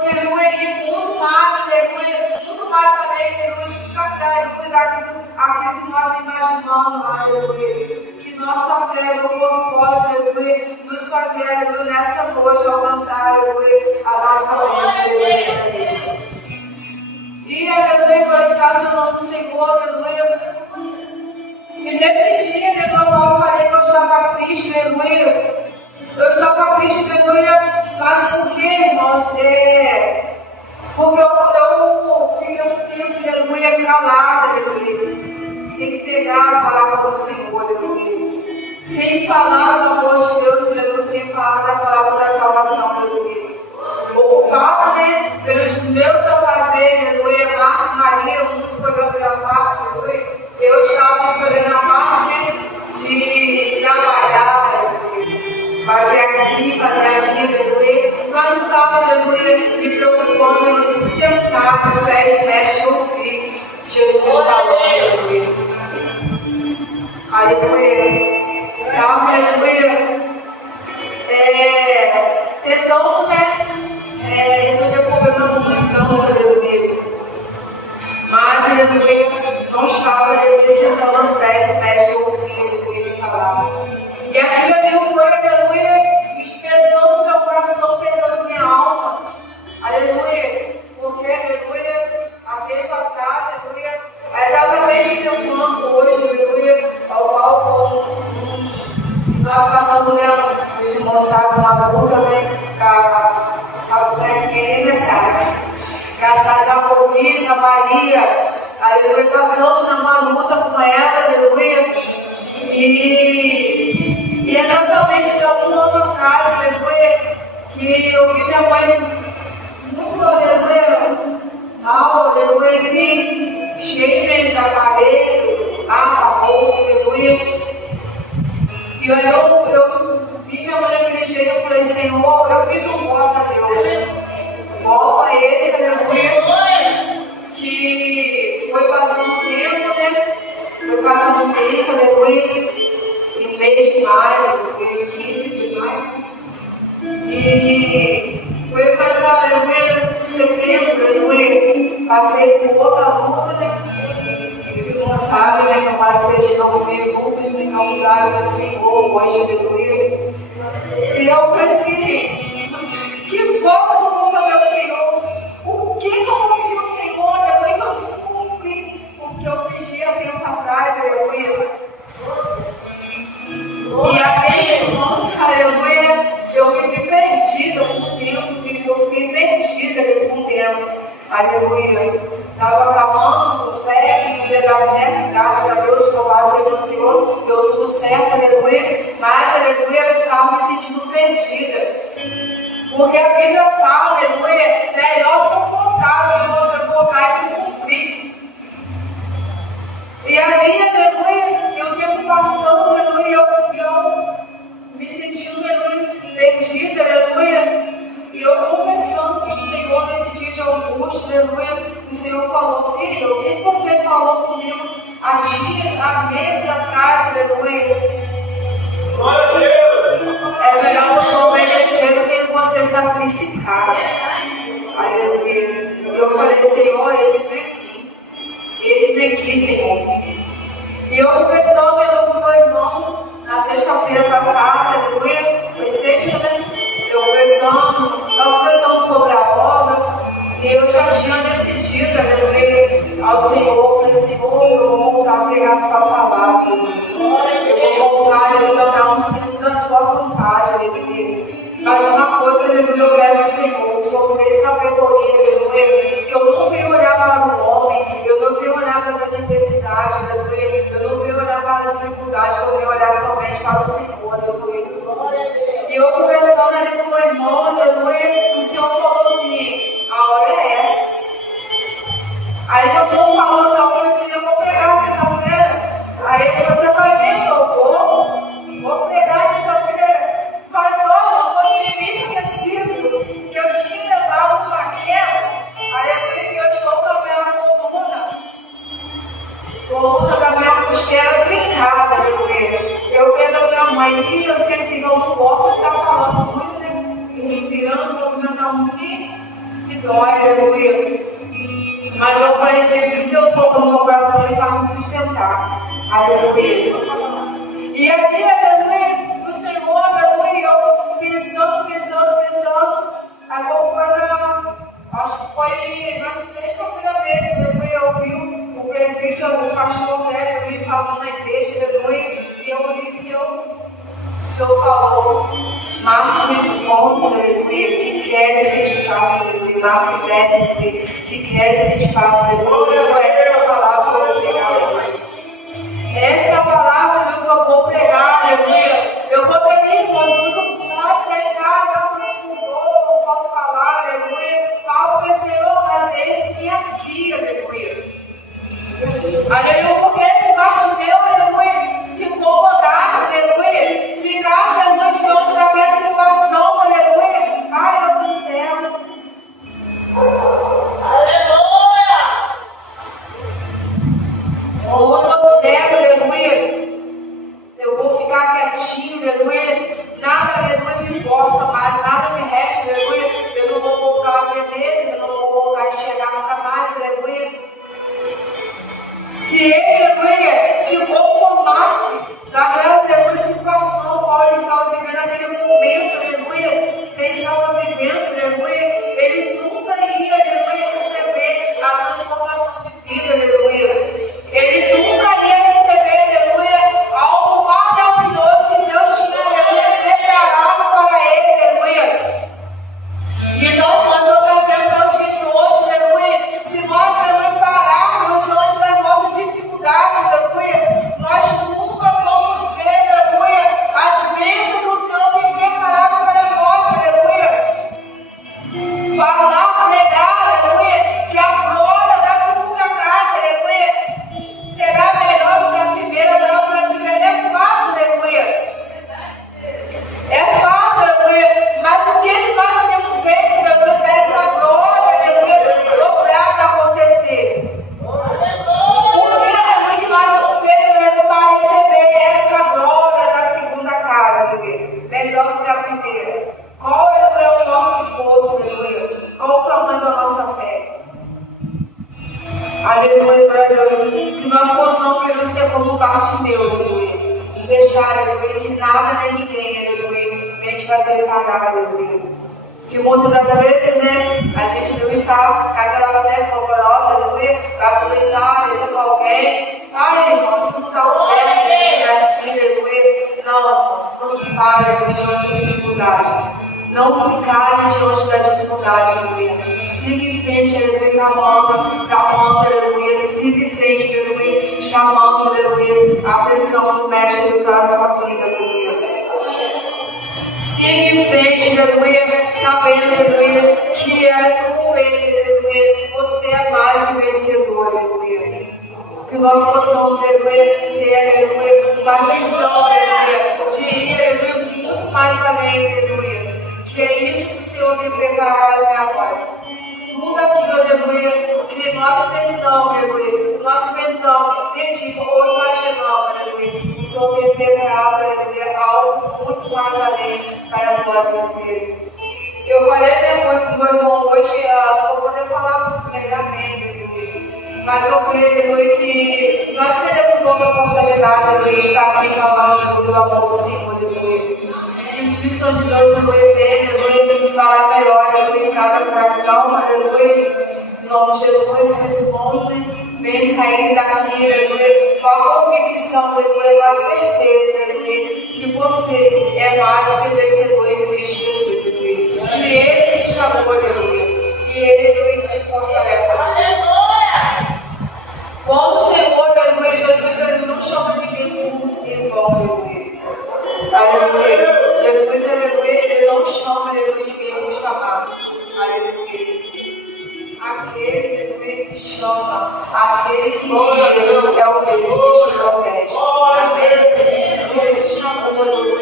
aleluia, e muito mais, aleluia, muito mais também, aleluia, de aquilo que nós imaginamos, aleluia, que nossa fé não pode, aleluia, nos fazer, aleluia, nessa noite alcançar, aleluia, a nossa bênção, aleluia. E, aleluia, glorificar seu nome do Senhor, aleluia. E nesse dia, aleluia, eu falei que eu estava triste, aleluia. Eu estava triste, aleluia, mas por que, irmãos? Porque eu fiquei um tempo, aleluia, calada, aleluia, sem pegar a palavra do Senhor, aleluia, sem falar do amor de Deus, aleluia, sem falar da palavra da salvação, aleluia. Ocupada, né, pelos meus afazeres, aleluia, Marta e Maria, um escolheu pela parte, aleluia, eu estava escolhendo a parte, né, de trabalhar, aleluia, fazer aqui, aleluia, mas não estava, aleluia, me preocupando de sentar nos pés de mestre e ouvir Jesus falando, aleluia. Aleluia. Então, aleluia. Tentando, né, resolver o problema muito, aleluia. Mas, aleluia, não estava, aleluia, sentando aos pés do mestre e ouvir, aleluia, ele falar. E aquilo ali foi, aleluia, pesando meu coração, pesando minha alma. Aleluia. Porque, aleluia, há tempo atrás, aleluia, exatamente meu campo hoje, aleluia, ao qual nós passamos, né, os irmãos sabem, uma luta, né, sabe, né, quem sabe, né, com a Sara a Maria, aleluia, passando numa luta com ela, aleluia, e exatamente de algum ano atrás, aleluia, que eu vi minha mãe muito, aleluia, mal, aleluia, assim, cheia de aparelho, roupa, aleluia. E eu vi minha mãe daquele jeito, eu falei, Senhor, eu fiz um voto a Deus. Voto a esse, aleluia, que foi passando o tempo, né? Foi passando o tempo, aleluia, em mês de maio, 15 de maio. E foi passar, aleluia, setembro, aleluia, passei por outra luta, né? Os irmãos sabem, né, que eu quase perdi meu filho, nunca explicar um lugar do Senhor, hoje, aleluia. E eu falei assim, que voto eu vou fazer ao Senhor? O que eu vou pedir ao Senhor, aleluia, que eu tenho que cumprir o que eu pedi há tempo atrás, aleluia. E aí, irmãos, aleluia, eu me vi perdida com o tempo, eu fiquei perdida com o tempo, aleluia. Estava acabando com fé, que ia dar certo, graças a Deus, louvado seja o Senhor, deu tudo certo, aleluia, mas, aleluia, eu estava me sentindo perdida. Porque a Bíblia fala, aleluia, melhor não focar, do que você focar e cumprir. E aí, aleluia, e o tempo passando, aleluia, eu me sentindo, aleluia, perdida, aleluia. E eu conversando com o Senhor nesse dia de angústia, aleluia, o Senhor falou, filho, o que você falou comigo há meses atrás, aleluia? Glória a Deus! É melhor você obedecer do que você sacrificar. Aleluia. E eu falei, Senhor, eis-me aqui, Senhor. E eu conversando, aleluia, com meu irmão, na sexta-feira passada, aleluia, foi sexta, né? Nós conversamos sobre a obra, e eu já tinha decidido, aleluia, ao Senhor, falei, Senhor, eu vou voltar a pregar a sua palavra, eu vou voltar, aleluia, a dar um sino da sua vontade, aleluia. Mas uma coisa, aleluia, eu peço ao Senhor, sobre sabedoria, aleluia, que eu não venho olhar para o homem, eu não venho olhar para as adversidades, aleluia, eu não venho olhar para a dificuldade, eu venho olhar somente para o Senhor, aleluia. E eu conversando ali com o meu irmão, aleluia, o Senhor falou assim, a hora é essa. Aí meu irmão falou, eu falei assim, eu vou pregar quinta-feira. Aí ele falou, você vai ver, eu vou pregar quinta-feira. Mas olha, eu vou te me esquecido que eu tinha levado uma queda, aleluia, que eu estou com a minha coluna da minha costela trincada, aleluia. Eu vendo a minha mãe, que dói, aleluia. Mas eu falei, se Deus colocou no meu coração, Ele vai me sustentar, aleluia. E aí, aleluia, o Senhor, aleluia, eu pensando, agora acho que foi na sexta-feira mesmo, aleluia, eu ouvi o presbítero, o pastor, né, ele falando na igreja, aleluia, e eu ouvi o Senhor falou, Marcos 11, aleluia, que queres que te faça, aleluia, Marcos 10, aleluia, que queres que te faça, aleluia, só essa palavra que eu vou pregar, aleluia. Essa palavra que eu vou pregar, aleluia, eu vou ter irmãos muito lá em casa, não estudou, não posso falar, aleluia, Paulo foi Senhor, mas esse aqui, aleluia. Aleluia, porque esse Bartimeu, aleluia, se incomodasse, aleluia, ficasse, aleluia, diante daquela situação, aleluia, ai, meu do céu. Aleluia! Oh, eu tô cego, aleluia, eu vou ficar quietinho, aleluia, nada, aleluia, me importa mais, nada me resta, aleluia, eu não vou voltar a ver mesmo, eu não vou voltar a enxergar nunca mais, aleluia. Se ele, aleluia, se conformasse daquela situação qual ele estava vivendo naquele momento, aleluia, que ele estava vivendo, aleluia, ele nunca ia, aleluia, receber a transformação de vida, aleluia. Ele nunca ia receber, aleluia, algo maravilhoso que Deus tinha, aleluia, preparado para ele, aleluia. Então, nós vamos trazer para o dia de hoje, aleluia, se nós, aleluia, pararmos diante da nossa dificuldade, aleluia, nós nunca vamos ver, aleluia, as bênçãos que o Senhor tem preparado para nós, aleluia. Falar, pregar, aleluia, que a glória da segunda casa, aleluia, será melhor do que a primeira, melhor do que a primeira, é fácil, aleluia. É fácil, aleluia, mas o que nós temos feito, aleluia, para essa glória, aleluia, dobrada acontecer? O que nós temos feito, aleluia, para receber essa glória da segunda casa, aleluia, melhor do que a primeira? Qual, aleluia, é o nosso esforço, aleluia? Qual o tamanho da nossa fé? Aleluia, glória a Deus, que nós possamos, aleluia, ser como Bartimeu, aleluia, e deixar, aleluia, que nada nem ninguém, aleluia, vem te fazer pagar, aleluia. Que muitas das vezes, né, a gente não está com aquela fé favorosa, aleluia, para conversar, aleluia, com alguém. Ai, irmão, isso não está certo, a gente é assim, aleluia. Não se pare, aleluia, diante da dificuldade. Não se cale diante da dificuldade, aleluia. Siga em frente, aleluia, clamando, aleluia. Siga em frente, aleluia, chamando, aleluia, a atenção do mestre do braço à frente, aleluia. Siga em frente, aleluia, sabendo, aleluia, que é com ele, aleluia, você é mais que vencedor, aleluia. Que nós possamos, aleluia, ter, aleluia, uma visão, aleluia, de ir, aleluia, muito mais além, aleluia. Que é isso que o Senhor tem preparado, minha Pai. Tudo aquilo, aleluia, que nós pensamos, aleluia, medimos ou imaginamos, aleluia, o Senhor tem preparado, aleluia, algo muito mais além para nós, aleluia. Eu falei depois com o meu irmão hoje, não vou poder falar primeiramente, aleluia, mas eu creio, aleluia, que nós teremos outra oportunidade, aleluia, de estar aqui falando, aleluia, do amor do Senhor, aleluia. Que o Espírito de Deus, aleluia, dele, aleluia, falar melhor, aleluia, em cada coração, aleluia. Em nome de Jesus, que esse monstro vem sair daqui, aleluia, com a convicção, aleluia, com a certeza, aleluia, que você é mais que vencedor em Cristo Jesus, aleluia. Que Ele te chamou, aleluia. Que Ele, aleluia, te fortalece, aleluia. Como o Senhor, aleluia, Jesus, ele não chama ninguém como irmão, aleluia. Aleluia. Jesus, aleluia, ele não chama, aleluia, ninguém como chamado. Aleluia. Aquele, aleluia, que chama, aquele que guia, é o mesmo que te protege. Amém. Se ele te chamou, aleluia,